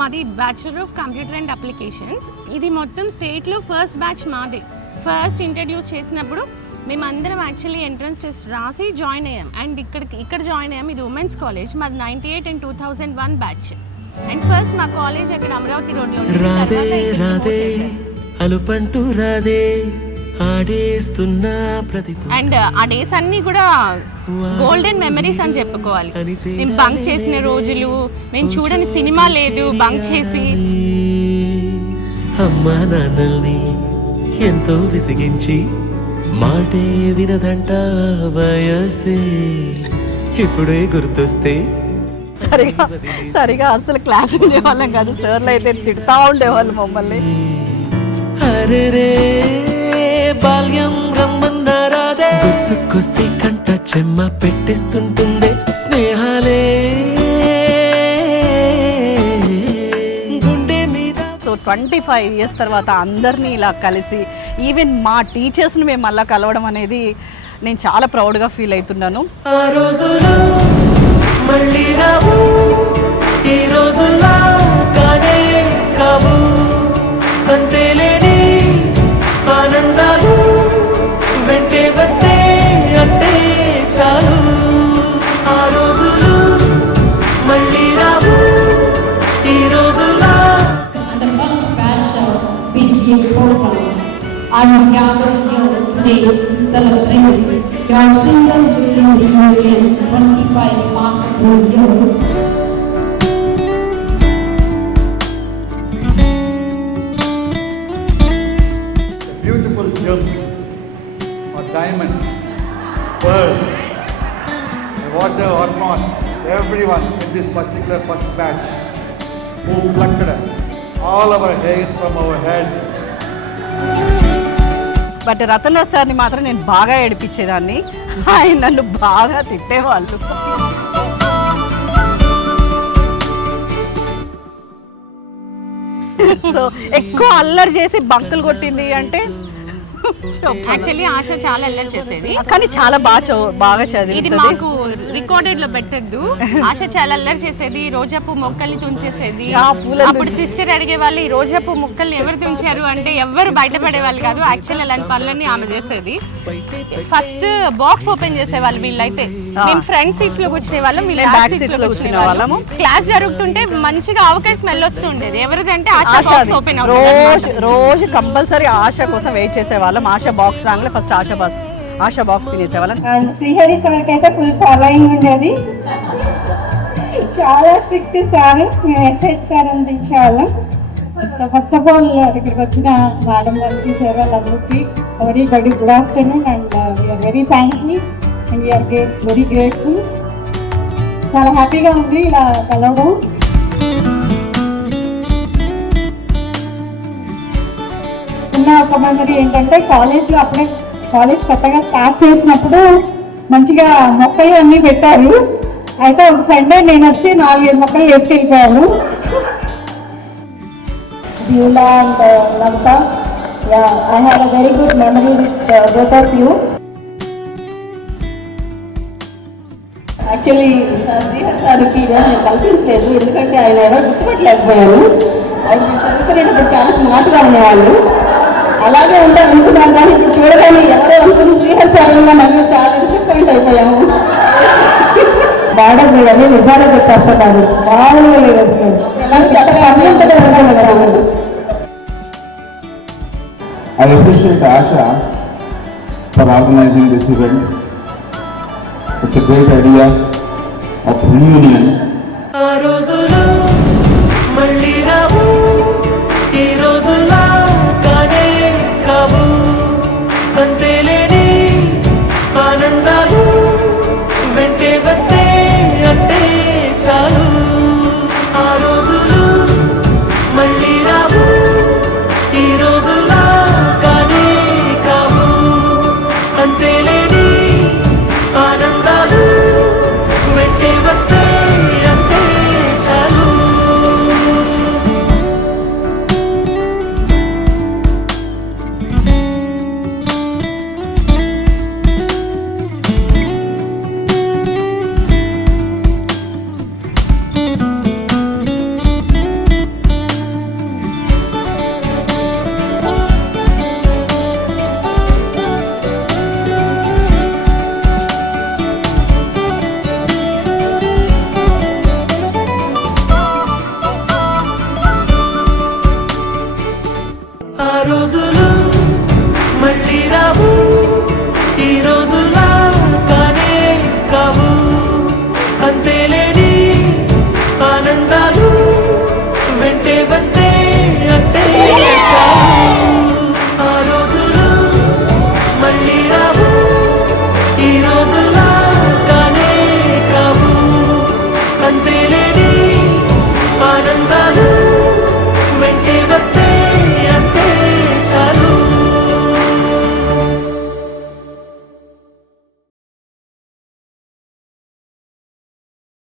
మాది bachelor of computer and applications. ఇది మొత్తం స్టేట్లో ఫస్ట్ బ్యాచ్ మాదే. ఫస్ట్ ఇంట్రడ్యూస్ చేసినప్పుడు మేమందరం యాక్చువల్లీ ఎంట్రన్స్ టెస్ట్ రాసి జాయిన్ అయ్యాం. అండ్ ఇక్కడ జాయిన్ అయ్యాం. ఇది ఉమెన్స్ కాలేజ్. మాది 98 అండ్ 2001 బ్యాచ్. అండ్ ఫస్ట్ మా కాలేజ్ అక్కడ అమరావతి రోడ్లో అండ్ ఆ డేస్ అన్నీ కూడా గోల్డెన్ మెమరీస్ అని చెప్పుకోవాలి. మేము బంక్ చేసిన రోజులు, మేము చూడని సినిమా లేదు బంక్ చేసి. అమ్మా నాన్నల్ని ఎంతో విసిగించి మాటే వినదంట వయసే ఇప్పుడే గుర్తొస్తే. సరిగా అసలు క్లాస్ ఉండేవాళ్ళం కాదు. సార్లు అయితే తిడతా ఉండేవాళ్ళు మమ్మల్ని. అరే రే బాల్యం రమ్మన్నారాదే, గుర్తుకొస్తే కంట చెమ్మ పెట్టిస్తుంటుందే స్నేహాలే గుండె మీద. సో 25 years తర్వాత అందరినీ ఇలా కలిసి ఈవెన్ మా టీచర్స్ని మేము మళ్ళీ కలవడం అనేది నేను చాలా ప్రౌడ్గా ఫీల్ అవుతున్నాను. ఆ రోజులు మళ్ళీ రావు, ఈ రోజుల్లో కానే కావు, అంతేలేని ఆనందాలు వెంటే వస్తే అంటే చాలు. ఆ రోజులు మళ్ళీ రావు, ఈ రోజుల్లో. I am gathered here today to celebrate your single jubilee union 25 remarkable years. Beautiful gems or diamonds, pearls, whatnot. Everyone in this particular first batch who plucked all our hairs from our head. But Ratan సార్ని మాత్రం నేను బాగా ఏడిపించేదాన్ని. ఆయన నన్ను బాగా తిట్టేవాళ్ళు. So ఎక్కువ అల్లరి చేసి బంకులు కొట్టింది అంటే యాక్చువల్లీ ఆశ చాలా అల్లరి చేసేది, కానీ చాలా బాగా చదివి. ఇది మాకు రికార్డెడ్ లో పెట్టద్దు. ఆశ చాలా అల్లరి చేసేది. రోజాపు మొక్కల్ని తుంచేసేది. అప్పుడు సిస్టర్ అడిగే వాళ్ళు, ఈ రోజాపు మొక్కల్ని ఎవరు తుంచారు అంటే ఎవరు బయటపడే వాళ్ళు కాదు. యాక్చువల్లీ అలాంటి పనులన్నీ ఆమె చేసేది. ఫస్ట్ బాక్స్ ఓపెన్ చేసేవాళ్ళు వీళ్ళైతే. మేము ఫ్రంట్ సీట్స్ లో కూర్చునే వాళ్ళం, వీళ్ళు బ్యాక్ సీట్స్ లో కూర్చునే వాళ్ళము. క్లాస్ జరుగుతుంటే మంచిగా ఆవకాయ స్మెల్ వస్తూ ఉండేది. ఎవరిదంటే ఆశ బాక్స్ ఓపెన్ అవుతుంది. రోజు కంపల్సరీ ఆశ కోసం వెయిట్ చేసేవాళ్ళం. ఆశ బాక్స్ రాగానే ఫస్ట్ ఆశ బాక్స్ తినేసేవాళ్ళం. శ్రీహరి సార్కి అయితే ఫుల్ ఫాలోయింగ్ ఉండేది. చాలా స్ట్రిక్ట్ సార్. ఎస్హెచ్ సార్ అందించేవాళ్ళం. ఫస్ట్ ఆఫ్ ఆల్ ఇక్కడికి వచ్చిన మేడం గారికి, సార్ వాళ్ళందరికీ very good afternoon. And we are very thankful and we are very grateful. చాలా హ్యాపీగా ఉంది ఇలా కలవడం. ఉన్న ఒక మెమరీ ఏంటంటే కాలేజ్లో అప్పుడే కాలేజ్ కొత్తగా స్టార్ట్ చేసినప్పుడు మంచిగా మొక్కలు అన్నీ పెట్టారు. అయితే ఒక సండే నేను వచ్చి 4-5 మొక్కలు వేసుకెళ్ళిపోయాను. Beulah and Lavita, yeah, I had a very good memory with both of you. Actually సార్కి నేను కల్పించలేదు, ఎందుకంటే ఆయన ఎవరు గుర్తుపట్టలేకపోయాను. ఆయన చదువుకునేటప్పుడు చాలా స్మార్ట్గా ఉండేవాళ్ళు. అలాగే ఉంటారు అనుకున్నాను, కానీ ఇప్పుడు చూడగానే ఎవరో అనుకుని శ్రీహరి సార్ నన్ను చాలా డిసప్పాయింట్ అయిపోయాము. బాగా మీరన్నీ నిజాలు చెప్పేస్తున్నారు. బాగా లేదు I appreciate Asha for organizing this event. It's a great idea of reunion